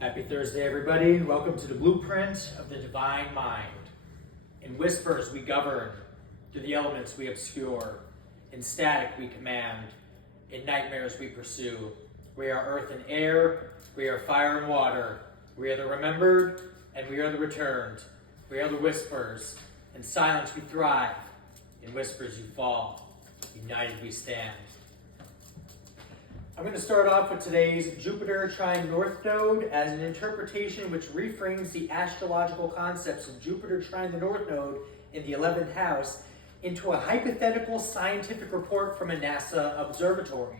Happy Thursday, everybody. Welcome to the blueprint of the divine mind. In whispers we govern, through the elements we obscure. In static we command, in nightmares we pursue. We are earth and air, we are fire and water. We are the remembered, and we are the returned. We are the whispers. In silence we thrive, in whispers you fall. United we stand. I'm going to start off with today's Jupiter trine North Node as an interpretation which reframes the astrological concepts of Jupiter trine the North Node in the 11th house into a hypothetical scientific report from a NASA observatory,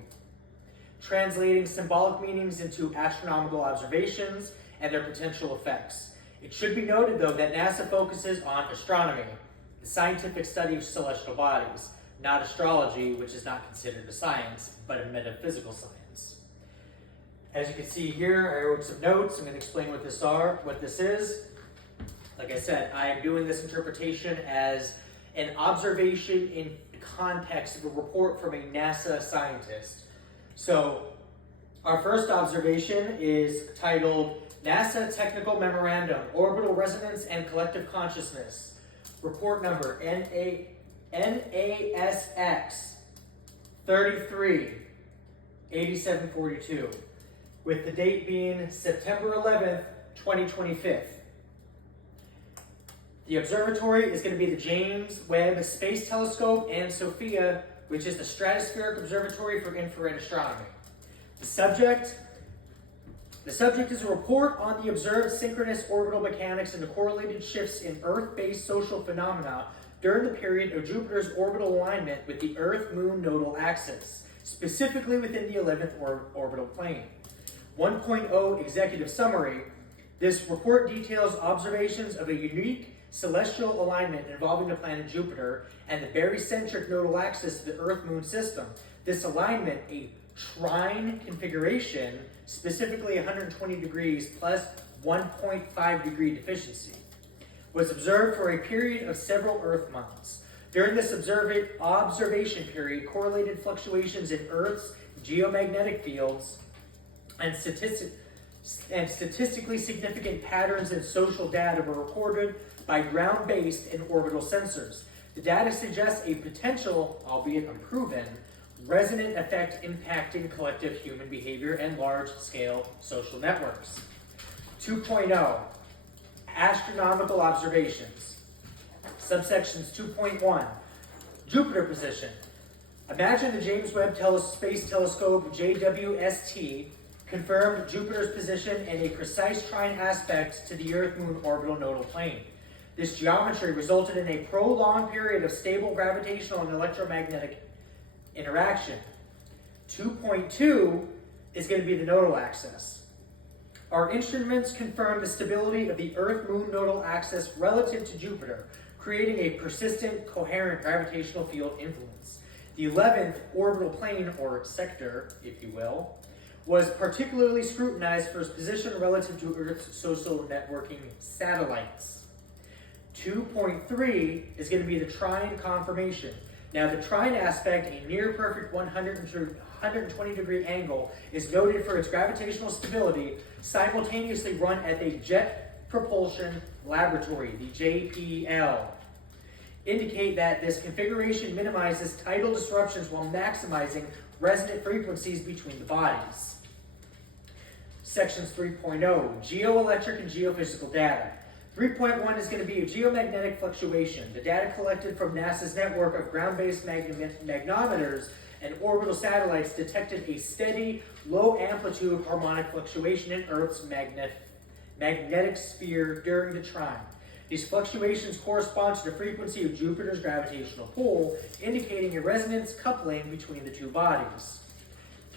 translating symbolic meanings into astronomical observations and their potential effects. It should be noted, though, that NASA focuses on astronomy, the scientific study of celestial bodies, not astrology, which is not considered a science, but a metaphysical science. As you can see here, I wrote some notes. I'm going to explain what this is. Like I said, I am doing this interpretation as an observation in the context of a report from a NASA scientist. So, our first observation is titled NASA Technical Memorandum, Orbital Resonance and Collective Consciousness. Report number NASX 338742, with the date being September 11th, 2025. The observatory is going to be the James Webb Space Telescope and SOFIA, which is the Stratospheric Observatory for Infrared Astronomy. The subject is a report on the observed synchronous orbital mechanics and the correlated shifts in Earth-based social phenomena during the period of Jupiter's orbital alignment with the Earth-Moon nodal axis, specifically within the 11th orbital plane. 1.0 Executive Summary. This report details observations of a unique celestial alignment involving the planet Jupiter and the barycentric nodal axis of the Earth-Moon system. This alignment, a trine configuration, specifically 120 degrees plus 1.5 degree deficiency, was observed for a period of several Earth months. During this observation period, correlated fluctuations in Earth's geomagnetic fields and statistically significant patterns in social data were recorded by ground-based and orbital sensors. The data suggests a potential, albeit unproven, resonant effect impacting collective human behavior and large-scale social networks. 2.0 Astronomical observations. Subsections 2.1 Jupiter position. Imagine the James Webb Space Telescope JWST confirmed Jupiter's position in a precise trine aspect to the Earth-Moon orbital nodal plane. This geometry resulted in a prolonged period of stable gravitational and electromagnetic interaction. 2.2 is going to be the nodal axis. Our instruments confirm the stability of the Earth-Moon nodal axis relative to Jupiter, creating a persistent, coherent gravitational field influence. The 11th orbital plane, or sector, if you will, was particularly scrutinized for its position relative to Earth's social networking satellites. 2.3 is going to be the trine conformation. Now, the trine aspect, a near-perfect 120 degree angle, is noted for its gravitational stability, simultaneously run at the Jet Propulsion Laboratory, the JPL. Indicate that this configuration minimizes tidal disruptions while maximizing resonant frequencies between the bodies. Sections 3.0, Geoelectric and Geophysical Data. 3.1 is going to be a geomagnetic fluctuation. The data collected from NASA's network of ground-based magnometers and orbital satellites detected a steady, low-amplitude harmonic fluctuation in Earth's magnetic sphere during the trine. These fluctuations correspond to the frequency of Jupiter's gravitational pull, indicating a resonance coupling between the two bodies.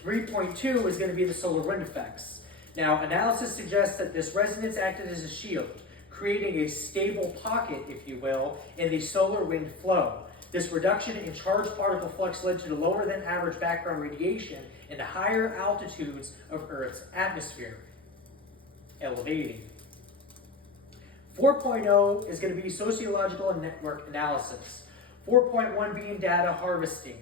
3.2 is going to be the solar wind effects. Now, analysis suggests that this resonance acted as a shield, creating a stable pocket, if you will, in the solar wind flow. This reduction in charged particle flux led to the lower than average background radiation in the higher altitudes of Earth's atmosphere, elevating. 4.0 is going to be sociological and network analysis. 4.1 being data harvesting.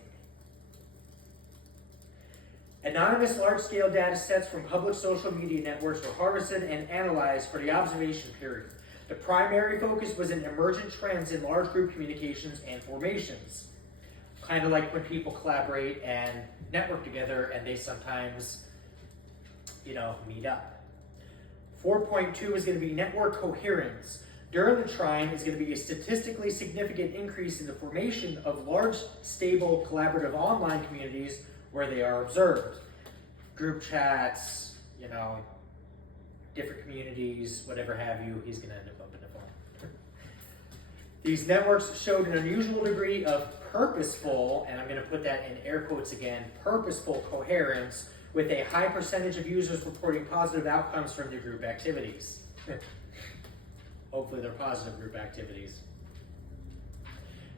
Anonymous large-scale data sets from public social media networks were harvested and analyzed for the observation period. The primary focus was in emergent trends in large group communications and formations. Kind of like when people collaborate and network together and they sometimes, meet up. 4.2 is going to be network coherence. During the trine is going to be a statistically significant increase in the formation of large, stable, collaborative online communities where they are observed. Group chats, different communities, whatever have you, he's going to end up in the phone. These networks showed an unusual degree of purposeful, and I'm going to put that in air quotes again, purposeful coherence, with a high percentage of users reporting positive outcomes from their group activities. Hopefully they're positive group activities.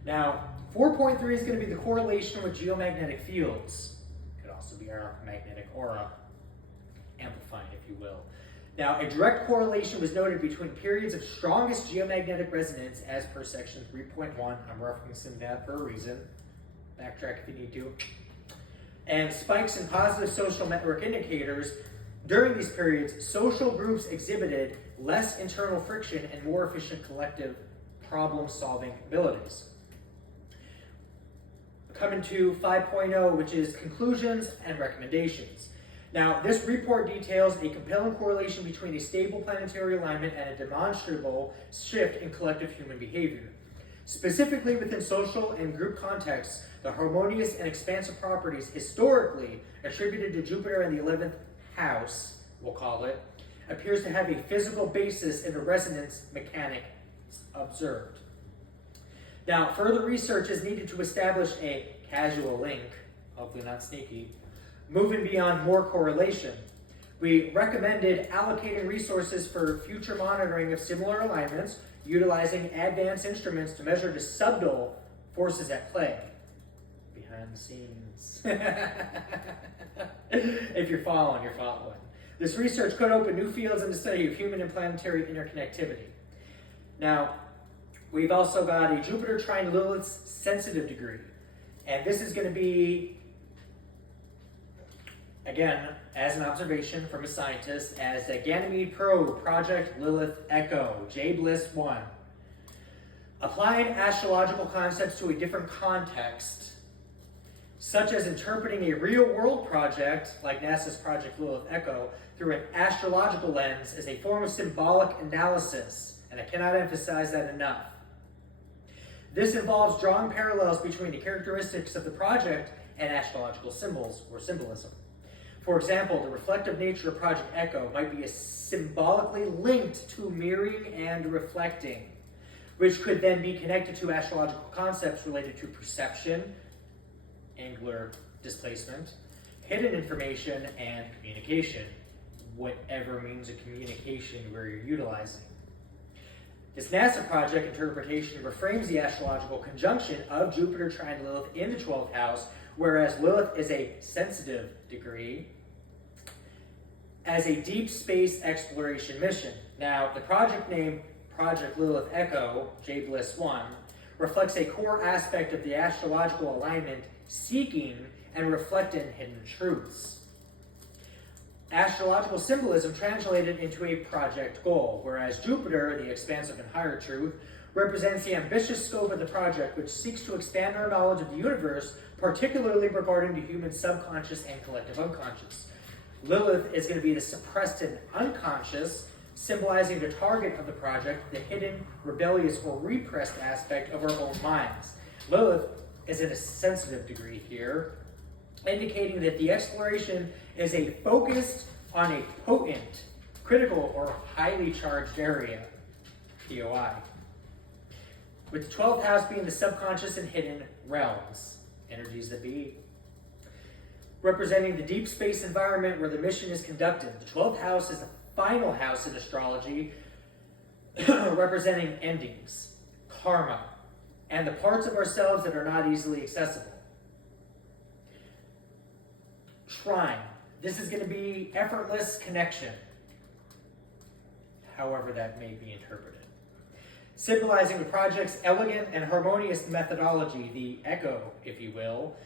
Now, 4.3 is going to be the correlation with geomagnetic fields. Could also be our magnetic aura, amplified if you will. Now, a direct correlation was noted between periods of strongest geomagnetic resonance as per section 3.1. I'm referencing that for a reason. Backtrack if you need to. And spikes in positive social network indicators. During these periods, social groups exhibited less internal friction and more efficient collective problem-solving abilities. Coming to 5.0, which is conclusions and recommendations. Now, this report details a compelling correlation between a stable planetary alignment and a demonstrable shift in collective human behavior. Specifically within social and group contexts, the harmonious and expansive properties historically attributed to Jupiter in the 11th house, we'll call it, appears to have a physical basis in the resonance mechanics observed. Now, further research is needed to establish a causal link, hopefully not sneaky, moving beyond more correlation. We recommended allocating resources for future monitoring of similar alignments, utilizing advanced instruments to measure the subtle forces at play. Behind the scenes. If you're following, you're following. This research could open new fields in the study of human and planetary interconnectivity. Now, we've also got a Jupiter trine Lilith's sensitive degree. And this is going to be, again, as an observation from a scientist, as the Ganymede Probe Project Lilith Echo, J Bliss 1. Applying astrological concepts to a different context, such as interpreting a real-world project, like NASA's Project Lilith Echo, through an astrological lens is a form of symbolic analysis, and I cannot emphasize that enough. This involves drawing parallels between the characteristics of the project and astrological symbols or symbolism. For example, the reflective nature of Project Echo might be symbolically linked to mirroring and reflecting, which could then be connected to astrological concepts related to perception, angular displacement, hidden information, and communication, whatever means of communication where you're utilizing. This NASA project interpretation reframes the astrological conjunction of Jupiter trine Lilith in the 12th house, whereas Lilith is a sensitive degree, as a deep space exploration mission. Now, the project name Project Lilith Echo, J Bliss 1, reflects a core aspect of the astrological alignment, seeking and reflecting hidden truths. Astrological symbolism translated into a project goal, whereas Jupiter, the expansive and higher truth, represents the ambitious scope of the project, which seeks to expand our knowledge of the universe, particularly regarding the human subconscious and collective unconscious. Lilith is going to be the suppressed and unconscious, symbolizing the target of the project, the hidden, rebellious, or repressed aspect of our own minds. Lilith is in a sensitive degree here, indicating that the exploration is a focused on a potent, critical, or highly charged area, POI, with the 12th house being the subconscious and hidden realms, energies that be, representing the deep space environment where the mission is conducted. The 12th house is the final house in astrology, representing endings, karma, and the parts of ourselves that are not easily accessible. Trine. This is going to be effortless connection, however that may be interpreted. Symbolizing the project's elegant and harmonious methodology, the echo, if you will,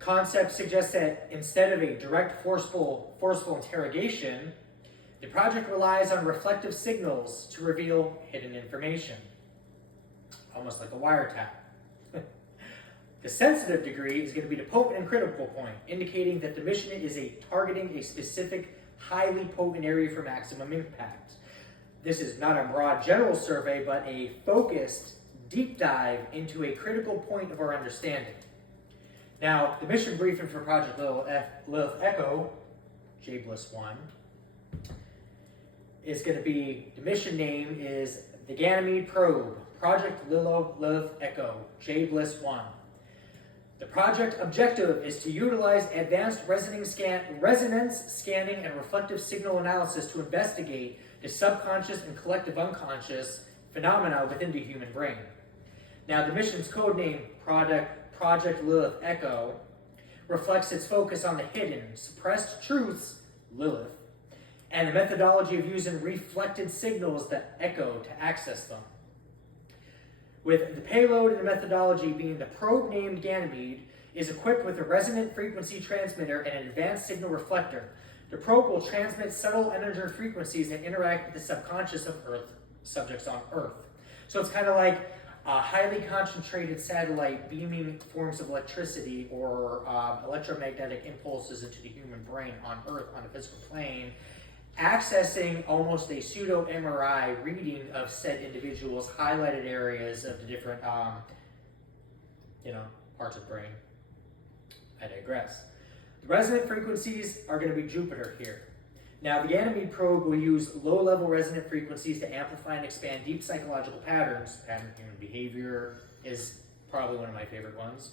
Concept suggests that instead of a direct, forceful interrogation, the project relies on reflective signals to reveal hidden information, almost like a wiretap. The sensitive degree is going to be the potent and critical point, indicating that the mission is targeting a specific, highly potent area for maximum impact. This is not a broad general survey, but a focused, deep dive into a critical point of our understanding. Now, the mission briefing for Project Lilith Echo, JBLIS-1, is going to be, the mission name is the Ganymede Probe, Project Lilith Echo, JBLIS-1. The project objective is to utilize advanced resonance scanning and reflective signal analysis to investigate the subconscious and collective unconscious phenomena within the human brain. Now, the mission's code name, Project Lilith Echo, reflects its focus on the hidden, suppressed truths, Lilith, and the methodology of using reflected signals that echo to access them. With the payload and the methodology being the probe named Ganymede, is equipped with a resonant frequency transmitter and an advanced signal reflector. The probe will transmit subtle energy frequencies that interact with the subconscious of Earth subjects on Earth. So it's kind of like a highly concentrated satellite beaming forms of electricity or electromagnetic impulses into the human brain on Earth on a physical plane, accessing almost a pseudo MRI reading of said individuals' highlighted areas of the different, parts of the brain. I digress. The resonant frequencies are going to be Jupiter here. Now, the Ganymede probe will use low-level resonant frequencies to amplify and expand deep psychological patterns. Pattern human behavior is probably one of my favorite ones.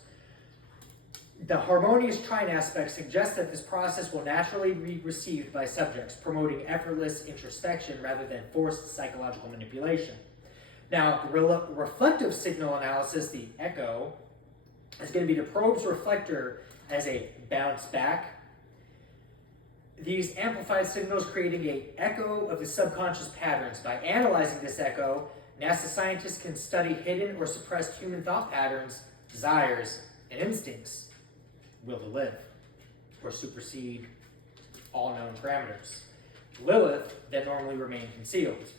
The harmonious trine aspect suggests that this process will naturally be received by subjects, promoting effortless introspection rather than forced psychological manipulation. Now, the reflective signal analysis, the echo, is going to be the probe's reflector as a bounce back. These amplified signals creating an echo of the subconscious patterns. By analyzing this echo, NASA scientists can study hidden or suppressed human thought patterns, desires, and instincts. Will to live, or supersede all known parameters. Lilith that normally remain concealed.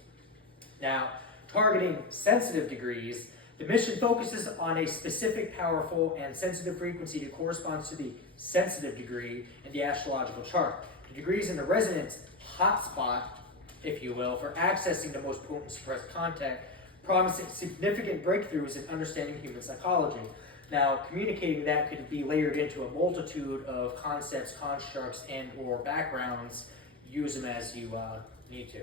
Now, targeting sensitive degrees, the mission focuses on a specific, powerful, and sensitive frequency that corresponds to the sensitive degree in the astrological chart. The degree is in the resonance hotspot, if you will, for accessing the most potent suppressed content, promising significant breakthroughs in understanding human psychology. Now, communicating that could be layered into a multitude of concepts, constructs, and or backgrounds. Use them as you need to.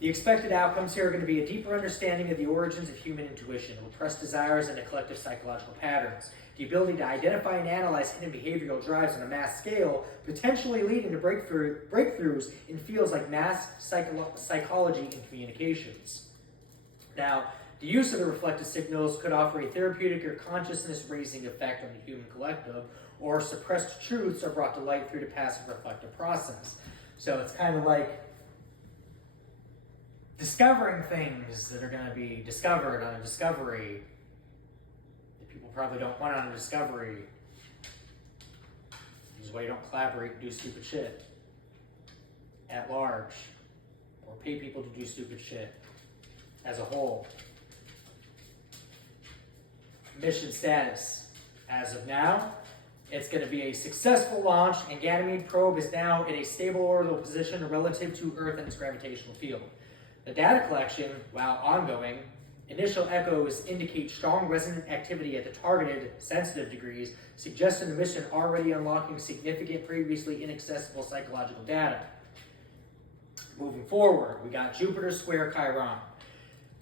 The expected outcomes here are going to be a deeper understanding of the origins of human intuition, repressed desires, and the collective psychological patterns. The ability to identify and analyze hidden behavioral drives on a mass scale, potentially leading to breakthroughs in fields like mass psychology and communications. Now, the use of the reflective signals could offer a therapeutic or consciousness-raising effect on the human collective, or suppressed truths are brought to light through the passive reflective process. So it's kind of like discovering things that are going to be discovered on a discovery that people probably don't want on a discovery. This is why you don't collaborate and do stupid shit at large, or pay people to do stupid shit as a whole. Mission status. As of now, it's going to be a successful launch, and Ganymede probe is now in a stable orbital position relative to Earth and its gravitational field. The data collection, while ongoing, initial echoes indicate strong resonant activity at the targeted sensitive degrees, suggesting the mission already unlocking significant previously inaccessible psychological data. Moving forward, we got Jupiter square Chiron.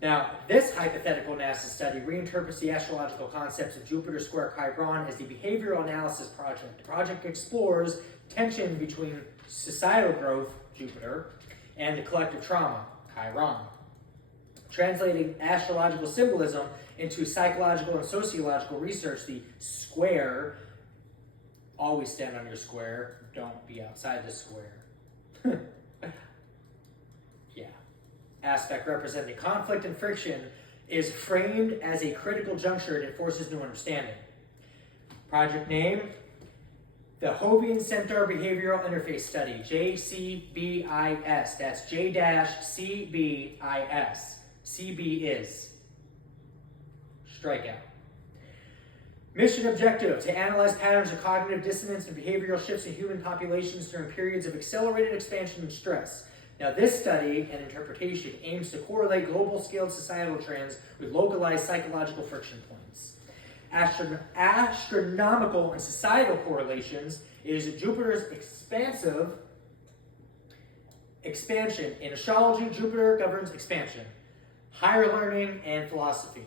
Now, this hypothetical NASA study reinterprets the astrological concepts of Jupiter square Chiron as the behavioral analysis project. The project explores tension between societal growth, Jupiter, and the collective trauma, Chiron. Translating astrological symbolism into psychological and sociological research, the square, always stand on your square, don't be outside the square. Yeah. Aspect representing conflict and friction is framed as a critical juncture that forces new understanding. Project name, the Jovian Centaur Behavioral Interface Study, JCBIS. That's J-CBIS. CB is. Strikeout. Mission objective, to analyze patterns of cognitive dissonance and behavioral shifts in human populations during periods of accelerated expansion and stress. Now, this study and interpretation aims to correlate global-scale societal trends with localized psychological friction points. Astronomical and societal correlations is Jupiter's expansive expansion. In astrology, Jupiter governs expansion, higher learning, and philosophy.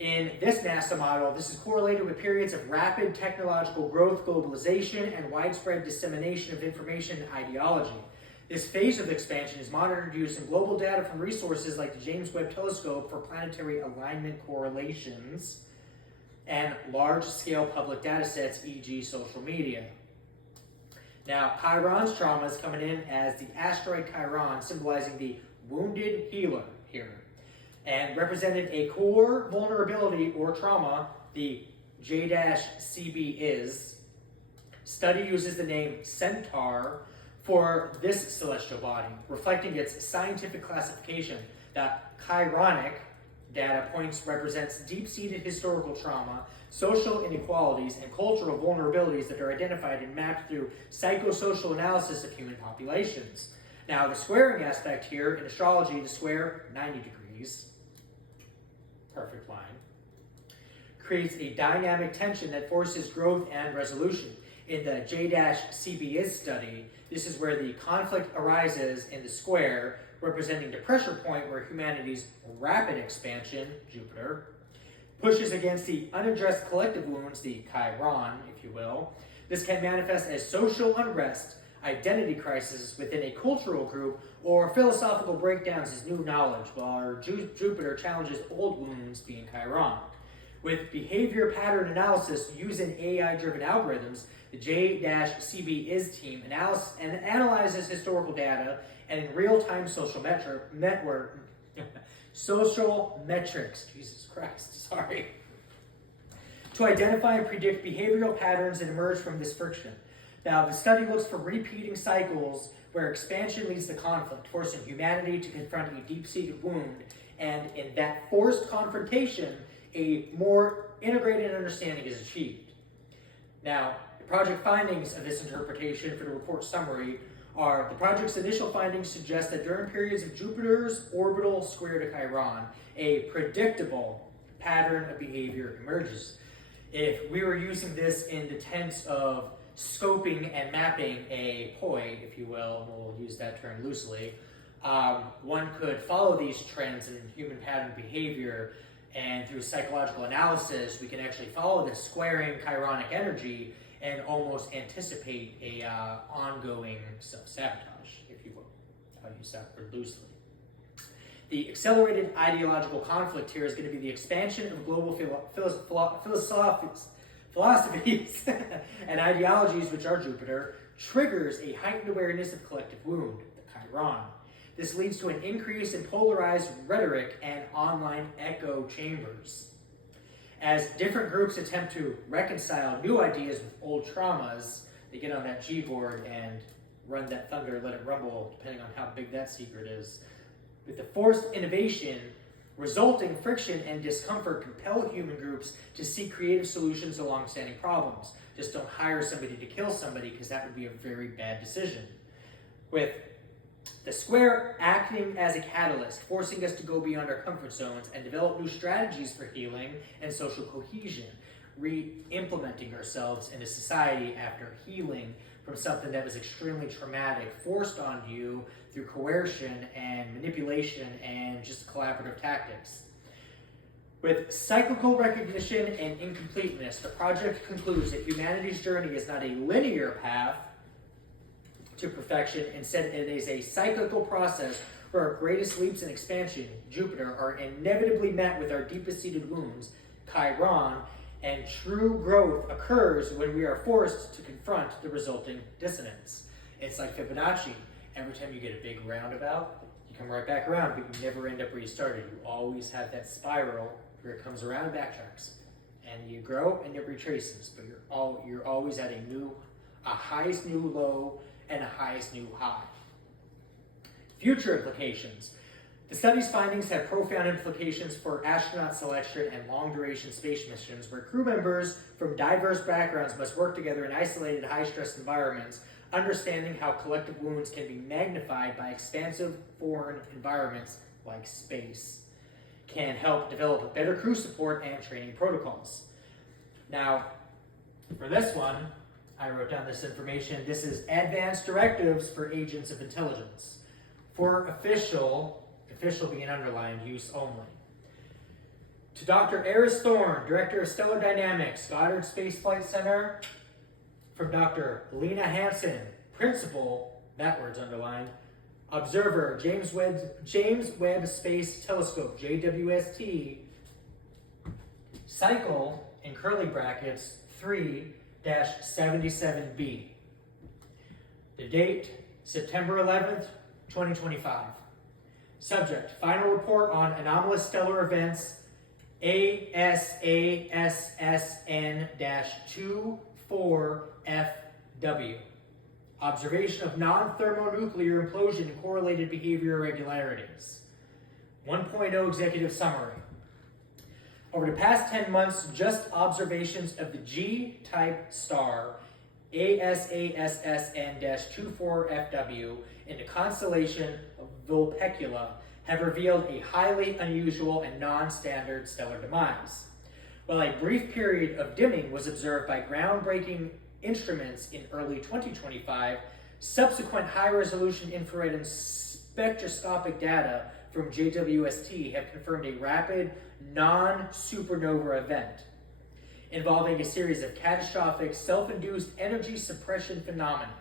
In this NASA model, this is correlated with periods of rapid technological growth, globalization, and widespread dissemination of information and ideology. This phase of expansion is monitored using global data from resources like the James Webb Telescope for planetary alignment correlations and large-scale public data sets, e.g. social media. Now, Chiron's trauma is coming in as the asteroid Chiron, symbolizing the wounded healer here, and represented a core vulnerability or trauma, the J-CB is. Study uses the name Centaur for this celestial body, reflecting its scientific classification. That chironic data points represents deep-seated historical trauma, social inequalities, and cultural vulnerabilities that are identified and mapped through psychosocial analysis of human populations. Now, the squaring aspect here in astrology, the square, 90 degrees, perfect line, creates a dynamic tension that forces growth and resolution. In the J-CB is study, this is where the conflict arises in the square, representing the pressure point where humanity's rapid expansion, Jupiter, pushes against the unaddressed collective wounds, the Chiron, if you will. This can manifest as social unrest, identity crisis within a cultural group, or philosophical breakdowns as new knowledge, while Jupiter challenges old wounds, being Chiron. With behavior pattern analysis using AI-driven algorithms, the J-CB is team analyzes historical data and in real-time social metrics, Jesus Christ, sorry, to identify and predict behavioral patterns that emerge from this friction. Now, the study looks for repeating cycles where expansion leads to conflict, forcing humanity to confront a deep-seated wound, and in that forced confrontation, a more integrated understanding is achieved. Now, the project findings of this interpretation for the report summary are: the project's initial findings suggest that during periods of Jupiter's orbital square to Chiron, a predictable pattern of behavior emerges. If we were using this in the tense of scoping and mapping a poi, if you will, and we'll use that term loosely, one could follow these trends in human pattern behavior, and through psychological analysis, we can actually follow this squaring chironic energy and almost anticipate a ongoing self-sabotage, if you will. I'll use that word loosely. The accelerated ideological conflict here is going to be the expansion of global philosophies and ideologies, which are Jupiter, triggers a heightened awareness of collective wound, the Chiron. This leads to an increase in polarized rhetoric and online echo chambers. As different groups attempt to reconcile new ideas with old traumas, they get on that G-board and run that thunder, let it rumble, depending on how big that secret is. With the forced innovation, resulting friction and discomfort compel human groups to seek creative solutions to long-standing problems. Just don't hire somebody to kill somebody, because that would be a very bad decision. With the square acting as a catalyst, forcing us to go beyond our comfort zones and develop new strategies for healing and social cohesion, re-implementing ourselves into society after healing from something that was extremely traumatic, forced on you through coercion and manipulation and just collaborative tactics. With cyclical recognition and incompleteness, the project concludes that humanity's journey is not a linear path to perfection. Instead, it is a cyclical process where our greatest leaps in expansion, Jupiter, are inevitably met with our deepest seated wounds, Chiron, and true growth occurs when we are forced to confront the resulting dissonance. It's like Fibonacci. Every time you get a big roundabout, you come right back around, but you never end up where you started. You always have that spiral where it comes around and backtracks. and you grow and it retraces, but you're always at a highest new low and a highest new high. Future implications. The study's findings have profound implications for astronaut selection and long-duration space missions, where crew members from diverse backgrounds must work together in isolated, high-stress environments, understanding how collective wounds can be magnified by expansive foreign environments like space can help develop better crew support and training protocols. Now, for this one, I wrote down this information. This is advanced directives for agents of intelligence. For official being underlined, use only. To Dr. Eris Thorne, Director of Stellar Dynamics, Goddard Space Flight Center. From Dr. Lena Hansen, Principal, that word's underlined, Observer, James Webb Space Telescope, JWST, Cycle, in curly brackets, 3-77b. The date, September 11th, 2025. Subject, final report on anomalous stellar events, ASASSN-24FW. Observation of non-thermonuclear implosion and correlated behavior irregularities. 1.0 executive summary. Over the past 10 months, just observations of the G-type star ASASSN-24FW in the constellation of Vulpecula have revealed a highly unusual and non-standard stellar demise. While a brief period of dimming was observed by groundbreaking instruments in early 2025, subsequent high-resolution infrared and spectroscopic data from JWST have confirmed a rapid non-supernova event involving a series of catastrophic self-induced energy suppression phenomena.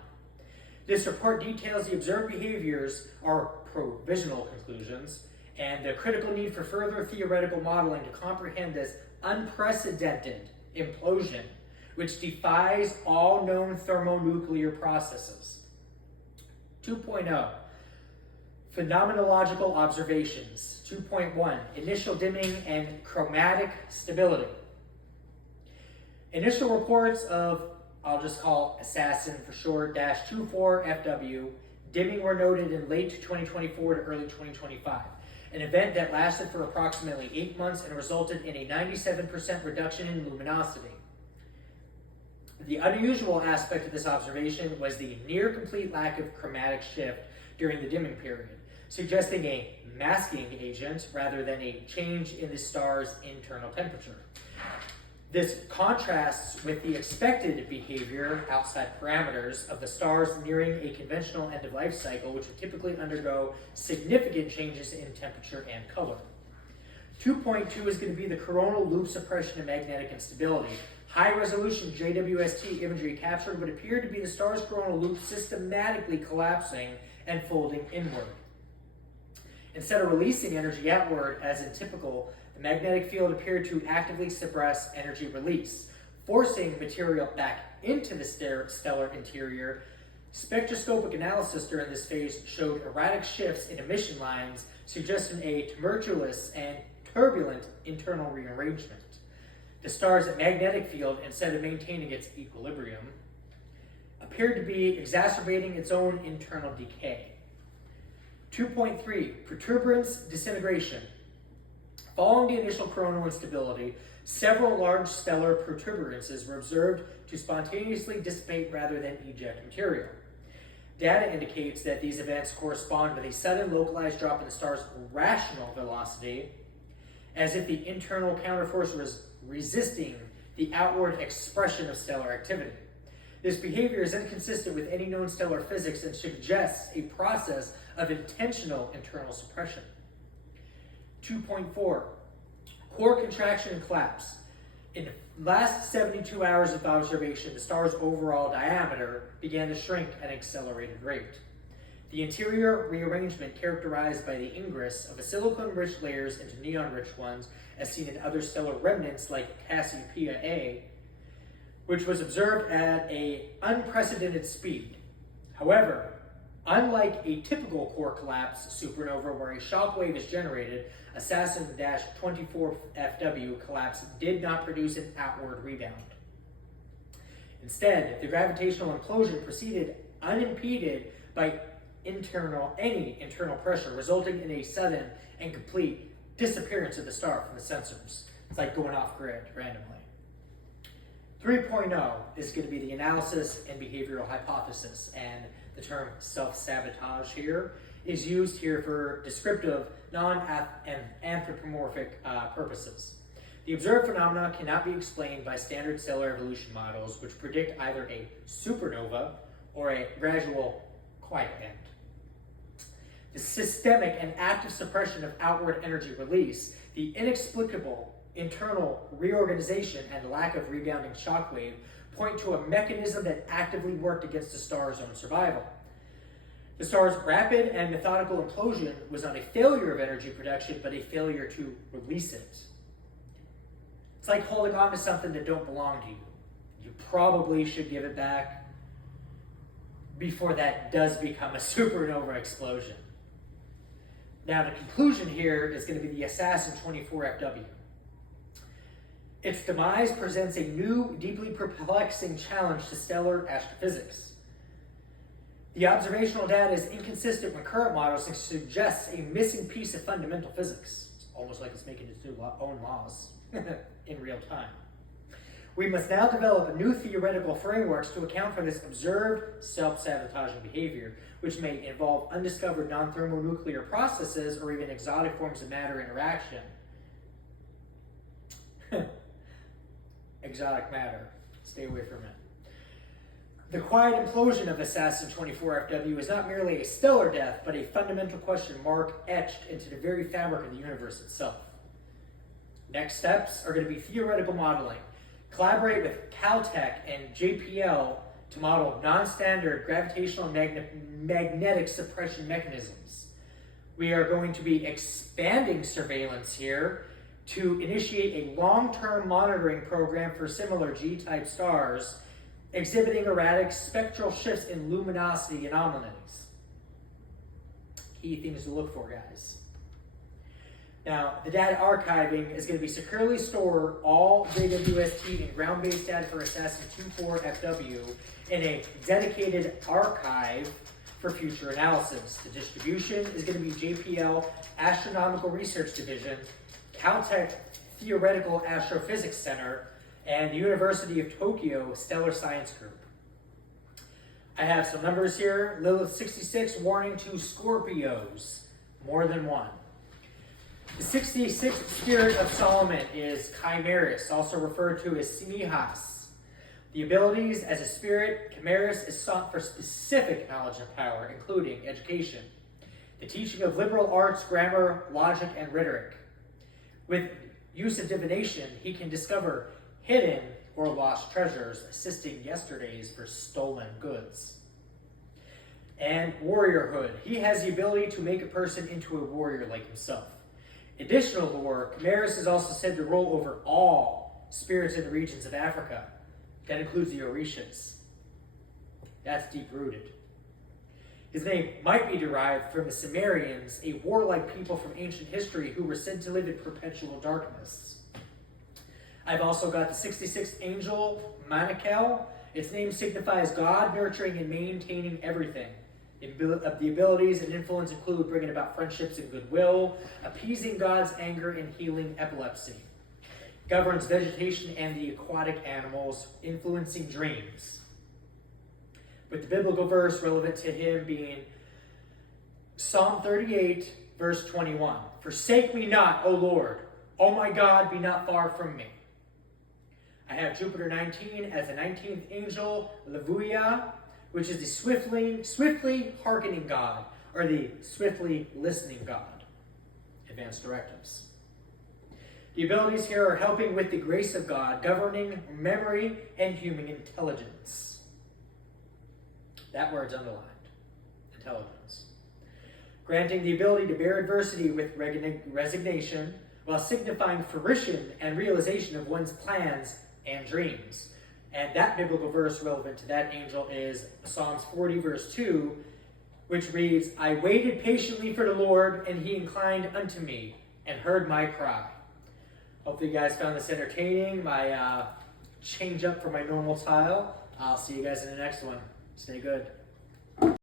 This report details the observed behaviors, are provisional conclusions, and the critical need for further theoretical modeling to comprehend this unprecedented implosion, which defies all known thermonuclear processes. 2.0 Phenomenological observations. 2.1 Initial dimming and chromatic stability. Initial reports of, I'll just call Assassin for short, -24FW, dimming were noted in late 2024 to early 2025, an event that lasted for approximately 8 months and resulted in a 97% reduction in luminosity. The unusual aspect of this observation was the near complete lack of chromatic shift during the dimming period, suggesting a masking agent rather than a change in the star's internal temperature. This contrasts with the expected behavior outside parameters of the stars nearing a conventional end-of-life cycle, which would typically undergo significant changes in temperature and color. 2.2 is going to be the coronal loop suppression and magnetic instability. High-resolution JWST imagery captured what appeared to be the star's coronal loop systematically collapsing and folding inward. Instead of releasing energy outward, as in typical, the magnetic field appeared to actively suppress energy release, forcing material back into the stellar interior. Spectroscopic analysis during this phase showed erratic shifts in emission lines, suggesting a tumultuous and turbulent internal rearrangement. The star's magnetic field, instead of maintaining its equilibrium, appeared to be exacerbating its own internal decay. 2.3 Protuberance disintegration. Following the initial coronal instability, several large stellar protuberances were observed to spontaneously dissipate rather than eject material. Data indicates that these events correspond with a sudden localized drop in the star's rational velocity, as if the internal counterforce was resisting the outward expression of stellar activity. This behavior is inconsistent with any known stellar physics and suggests a process of intentional internal suppression. 2.4 Core contraction and collapse. In the last 72 hours of observation, the star's overall diameter began to shrink at an accelerated rate. The interior rearrangement, characterized by the ingress of silicon-rich layers into neon-rich ones, as seen in other stellar remnants like Cassiopeia A, which was observed at an unprecedented speed. However, Unlike a typical core collapse supernova where a shock wave is generated, Assassin-24FW collapse did not produce an outward rebound. Instead, the gravitational implosion proceeded unimpeded by any internal pressure, resulting in a sudden and complete disappearance of the star from the sensors. It's like going off grid randomly. 3.0 is going to be the analysis and behavioral hypothesis, and the term self-sabotage here is used here for descriptive, non-anthropomorphic purposes. The observed phenomena cannot be explained by standard stellar evolution models, which predict either a supernova or a gradual quiet end. The systemic and active suppression of outward energy release, the inexplicable internal reorganization, and lack of rebounding shockwave point to a mechanism that actively worked against the star's own survival. The star's rapid and methodical implosion was not a failure of energy production, but a failure to release it. It's like holding on to something that don't belong to you. You probably should give it back before that does become a supernova explosion. Now, the conclusion here is going to be the Assassin-24FW. Its demise presents a new, deeply perplexing challenge to stellar astrophysics. The observational data is inconsistent with current models and suggests a missing piece of fundamental physics. It's almost like it's making its own laws in real time. We must now develop new theoretical frameworks to account for this observed self-sabotaging behavior, which may involve undiscovered non-thermonuclear processes or even exotic forms of matter interaction. Exotic matter. Stay away from it. The quiet implosion of Assassin-24FW is not merely a stellar death, but a fundamental question mark etched into the very fabric of the universe itself. Next steps are going to be theoretical modeling. Collaborate with Caltech and JPL to model non-standard gravitational magnetic suppression mechanisms. We are going to be expanding surveillance here to initiate a long-term monitoring program for similar G-type stars, exhibiting erratic spectral shifts in luminosity anomalies. Key things to look for, guys. Now, the data archiving is going to be securely store all JWST and ground-based data for Assassin-24FW in a dedicated archive for future analysis. The distribution is going to be JPL Astronomical Research Division, Caltech Theoretical Astrophysics Center, and the University of Tokyo Stellar Science Group. I have some numbers here. Lilith 66, warning to Scorpios, more than one. The 66th spirit of Solomon is Chimeris, also referred to as Simihas. The abilities as a spirit, Chimeris is sought for specific knowledge and power, including education, the teaching of liberal arts, grammar, logic, and rhetoric. With use of divination, he can discover hidden or lost treasures, assisting yesterdays for stolen goods. And warriorhood. He has the ability to make a person into a warrior like himself. Additional lore, Chimeris is also said to rule over all spirits in the regions of Africa. That includes the Orishas. That's deep-rooted. His name might be derived from the Sumerians, a warlike people from ancient history who were said to live in perpetual darkness. I've also got the 66th angel, Manakel. Its name signifies God nurturing and maintaining everything. The abilities and influence include bringing about friendships and goodwill, appeasing God's anger, and healing epilepsy. Governs vegetation and the aquatic animals, influencing dreams. With the biblical verse relevant to him being Psalm 38, verse 21. Forsake me not, O Lord. O my God, be not far from me. I have Jupiter 19 as the 19th angel, Levuia, which is the swiftly hearkening God, or the swiftly listening God. Advanced directives. The abilities here are helping with the grace of God, governing memory and human intelligence. That word's underlined. Intelligence. Granting the ability to bear adversity with resignation, while signifying fruition and realization of one's plans and dreams. And that biblical verse relevant to that angel is Psalms 40, verse 2, which reads, I waited patiently for the Lord, and he inclined unto me and heard my cry. Hopefully you guys found this entertaining, my change up from my normal style. I'll see you guys in the next one. Stay good.